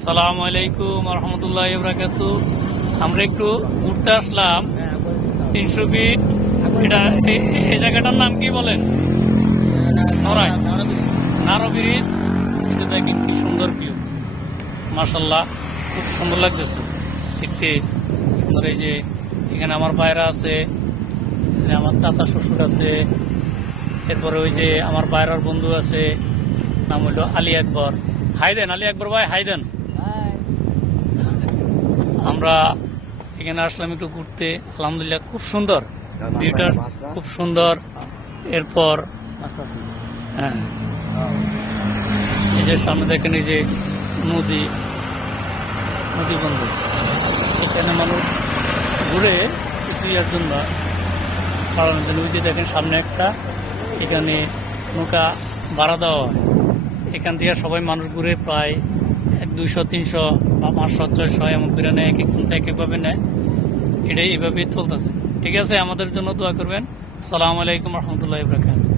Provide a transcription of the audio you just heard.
আসসালামু আলাইকুম রহমতুল্লাহ বারাকাতু। আমরা একটু ঘুরতে আসলাম 300 ফিট। এটা এই জায়গাটার নাম কি বলেন? নড়াই নারো ব্রিজ। এটা দেখেন কি সুন্দর ভিউ, মাশাল্লাহ খুব সুন্দর লাগতেছে দেখতে সুন্দর। এই যে এখানে আমার বাইরা আছে, আমার চাচা শ্বশুর আছে, এরপরে ওই যে আমার বাইরার বন্ধু আছে, নাম হইল আলী আকবর। হাইদেন আলী আকবর ভাই, হাইদেন। আমরা এখানে আসলাম একটু ঘুরতে, আলহামদুলিল্লাহ খুব সুন্দর ভিউটা, খুব সুন্দর। এরপর হ্যাঁ, এই যে সামনে দেখেন এই যে নদী বন্ধু, এখানে মানুষ ঘুরে কিছু ইয়ার জন্য পালানোর জন্য। ওই যে দেখেন সামনে একটা, এখানে নৌকা ভাড়া দেওয়া হয়, এখান থেকে সবাই মানুষ ঘুরে প্রায় 200-300 বা 500-600 এমন করে নেয়, এক একজন একভাবে নেয়। এটাই এভাবেই চলতেছে। ঠিক আছে, আমাদের জন্য দোয়া করবেন। আসসালামু আলাইকুম রহমতুল্লাহ বারাকাতুহু।